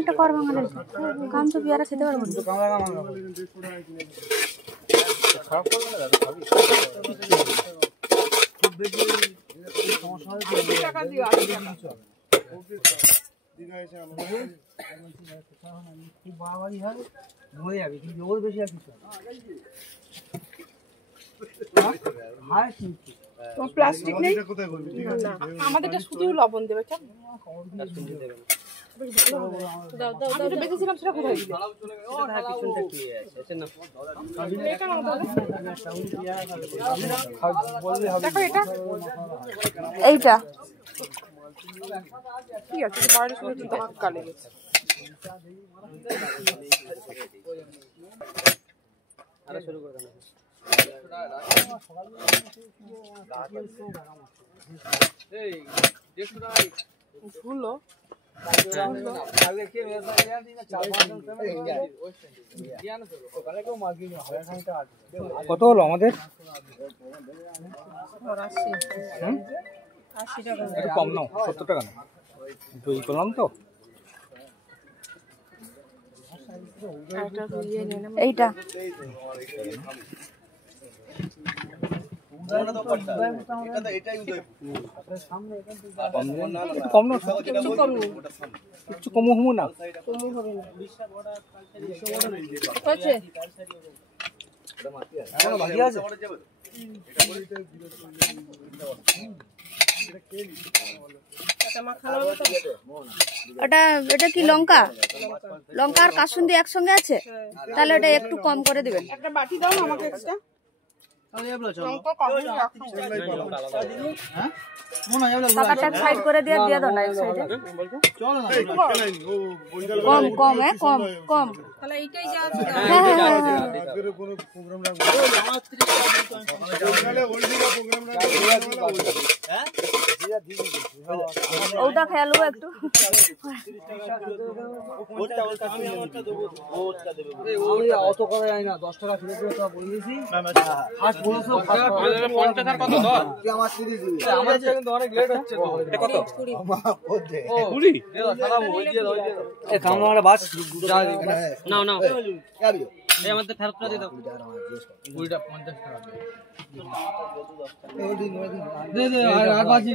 একটা কর বাঙালি কাম তো বিয়ারা খেতে পারবো না। প্লাস্টিক নেই আমাদেরটা শুধু লবণ দেবে কেমন বেঁচেছিলাম সেটা কোথায় দিলে দেখো এটা এইটা ঠিক আছে বাইরে শুনে ধাক্কা লেগেছে আরে শুরু করে দাও এই 150 টাকা ভুলো কত হলো আমাদের? 80 টাকা একটু কম নাও, 70 টাকা নাও। দই করলাম তো। এইটা কম নাও, একটু কম হবো না। বাকি আছে এটা কি লঙ্কা? লঙ্কা আর কাসুন্দি একসঙ্গে আছে? তাহলে এটা একটু কম করে দিবেন। একটা বাটি দাও না আমাকে এক্সট্রা টাকাটা সাইড করে দিয়ে দাও না, এক সাইডে কম কম কম কম। তাহলে এইটাই যা আছে ওটা খেয়াল একটু অত করা যায় না, 10 টাকা ফিরে দিয়ে তো বলে দিয়েছি। ফার্স্ট বলেছো 50 আর কত ধর তুই আমার 30 দিবি। আমার কিন্তু অনেক লেট হচ্ছে তো। এটা কত? 20 খারাপ হই দিয়ে দাও। এ কামড়া বাস নাও নাও যাবি এই আমাদের ফেরত করে দিয়ে দাও। 20টা 50 টাকা দে দে আর বাজি